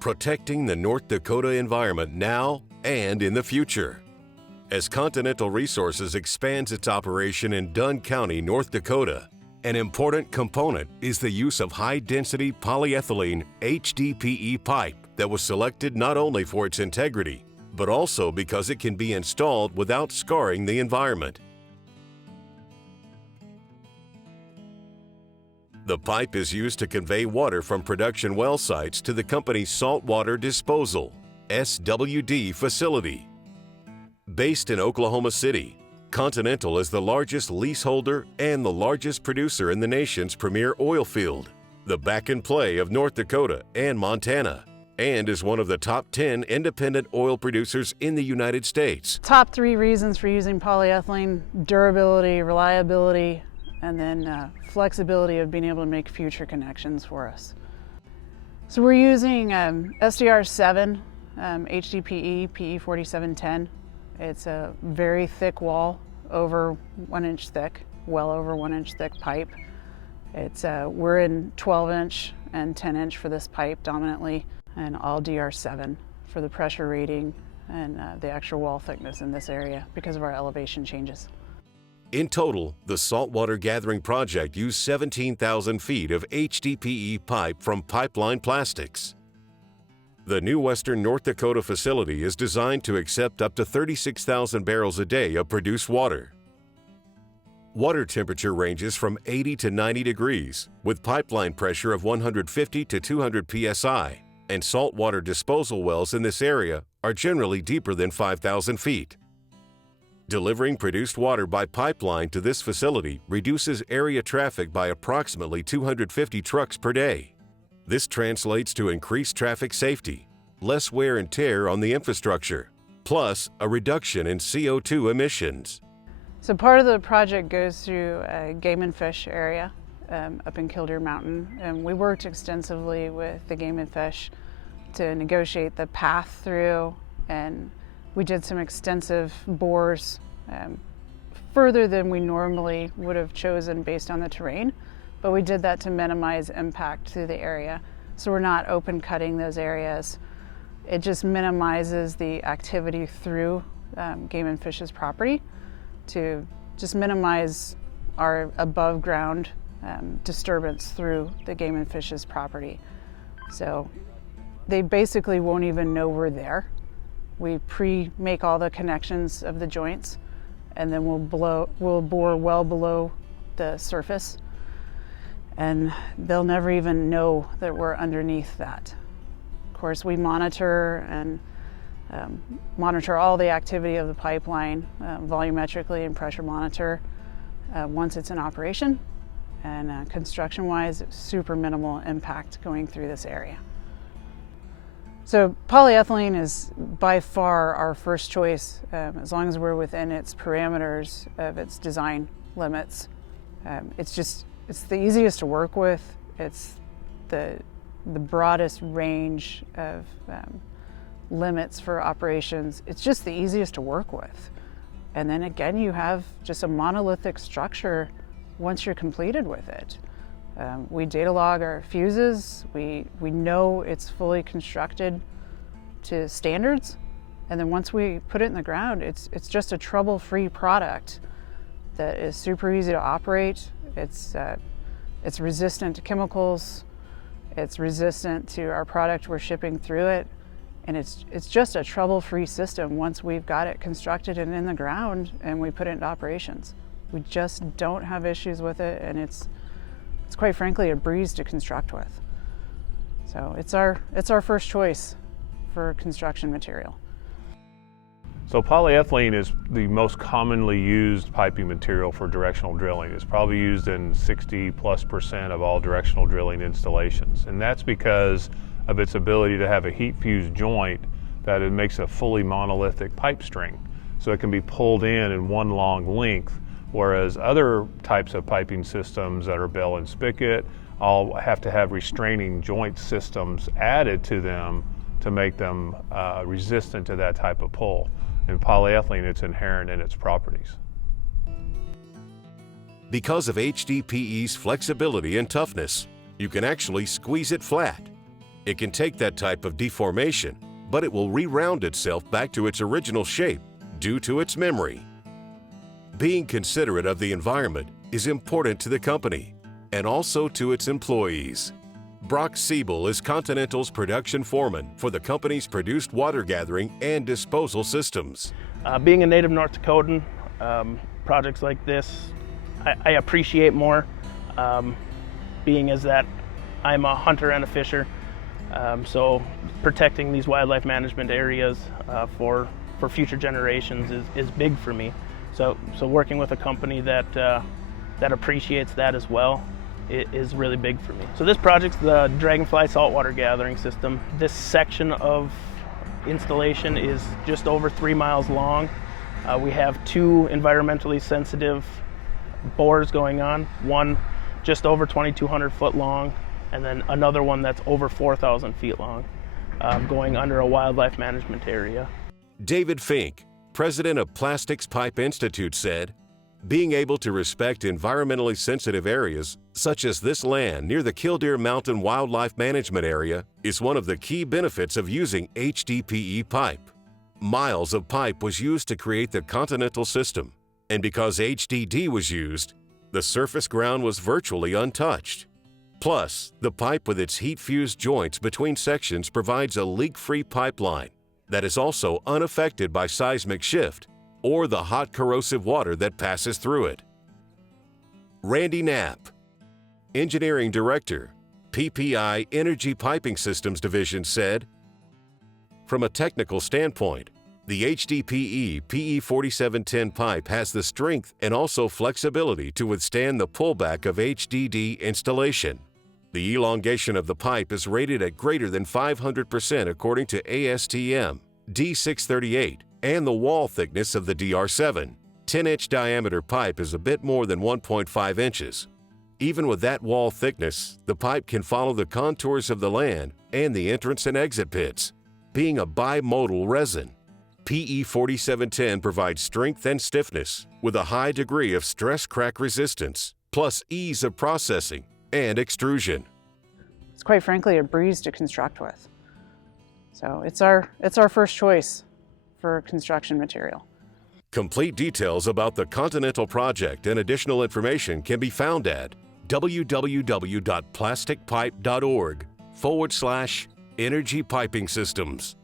protecting the North Dakota environment now and in the future. As Continental Resources expands its operation in Dunn County, North Dakota, an important component is the use of high-density polyethylene HDPE pipe that was selected not only for its integrity, but also because it can be installed without scarring the environment. The pipe is used to convey water from production well sites to the company's saltwater disposal (SWD) facility. Based in Oklahoma City, Continental is the largest leaseholder and the largest producer in the nation's premier oil field, the back and play of North Dakota and Montana, and is one of the top 10 independent oil producers in the United States. Top 3 reasons for using polyethylene: durability, reliability, and then flexibility of being able to make future connections for us. So we're using SDR7 HDPE PE4710. It's a very thick wall, over 1 inch thick, well over 1 inch thick pipe. We're in 12-inch and 10-inch for this pipe dominantly, and all DR7 for the pressure rating and the actual wall thickness in this area because of our elevation changes. In total, the saltwater gathering project used 17,000 feet of HDPE pipe from Pipeline Plastics. The new Western North Dakota facility is designed to accept up to 36,000 barrels a day of produced water. Water temperature ranges from 80 to 90 degrees, with pipeline pressure of 150 to 200 psi, and saltwater disposal wells in this area are generally deeper than 5,000 feet. Delivering produced water by pipeline to this facility reduces area traffic by approximately 250 trucks per day. This translates to increased traffic safety, less wear and tear on the infrastructure, plus a reduction in CO2 emissions. So part of the project goes through a game and fish area up in Killdeer Mountain, and we worked extensively with the game and fish to negotiate the path through, and we did some extensive bores further than we normally would have chosen based on the terrain, but we did that to minimize impact through the area. So we're not open cutting those areas. It just minimizes the activity through game and fish's property to just minimize our above ground disturbance through the game and fish's property. So they basically won't even know we're there. We pre-make all the connections of the joints, and then we'll bore well below the surface, and they'll never even know that we're underneath that. Of course, we monitor and monitor all the activity of the pipeline volumetrically and pressure monitor once it's in operation, and construction-wise, super minimal impact going through this area. So polyethylene is by far our first choice, as long as we're within its parameters of its design limits. It's the easiest to work with. It's the broadest range of limits for operations. It's just the easiest to work with. And then again, you have just a monolithic structure once you're completed with it. We data log our fuses. We know it's fully constructed to standards, and then once we put it in the ground, it's just a trouble-free product that is super easy to operate. It's resistant to chemicals. It's resistant to our product we're shipping through it, and it's just a trouble-free system once we've got it constructed and in the ground and we put it into operations. We just don't have issues with it, and it's quite frankly a breeze to construct with. So it's our first choice for construction material. So polyethylene is the most commonly used piping material for directional drilling. It's probably used in 60+% of all directional drilling installations. And that's because of its ability to have a heat fused joint that it makes a fully monolithic pipe string. So it can be pulled in one long length, whereas other types of piping systems that are bell and spigot all have to have restraining joint systems added to them to make them resistant to that type of pull. In polyethylene, it's inherent in its properties. Because of HDPE's flexibility and toughness, you can actually squeeze it flat. It can take that type of deformation, but it will re-round itself back to its original shape due to its memory. Being considerate of the environment is important to the company and also to its employees. Brock Siebel is Continental's production foreman for the company's produced water gathering and disposal systems. Being a native North Dakotan, projects like this I appreciate more, being as that I'm a hunter and a fisher, so protecting these wildlife management areas for future generations is big for me. So working with a company that appreciates that as well is really big for me. So this project's the Dragonfly saltwater gathering system. This section of installation is just over 3 miles long. We have 2 environmentally sensitive bores going on, one just over 2,200 foot long, and then another one that's over 4,000 feet long, going under a wildlife management area. David Fink, president of Plastics Pipe Institute, said, "Being able to respect environmentally sensitive areas, such as this land near the Killdeer Mountain Wildlife Management Area, is one of the key benefits of using HDPE pipe. Miles of pipe was used to create the Continental system, and because HDD was used, the surface ground was virtually untouched. Plus, the pipe with its heat-fused joints between sections provides a leak-free pipeline that is also unaffected by seismic shift or the hot corrosive water that passes through it." Randy Knapp, engineering director, PPI Energy Piping Systems Division, said, "From a technical standpoint, the HDPE PE4710 pipe has the strength and also flexibility to withstand the pullback of HDD installation. The elongation of the pipe is rated at greater than 500% according to ASTM D638, and the wall thickness of the DR7, 10-inch diameter pipe, is a bit more than 1.5 inches. Even with that wall thickness, the pipe can follow the contours of the land and the entrance and exit pits, being a bimodal resin. PE4710 provides strength and stiffness with a high degree of stress crack resistance, plus ease of processing and extrusion." It's quite frankly a breeze to construct with. So it's our first choice for construction material. Complete details about the Continental project and additional information can be found at www.plasticpipe.org/energy piping systems.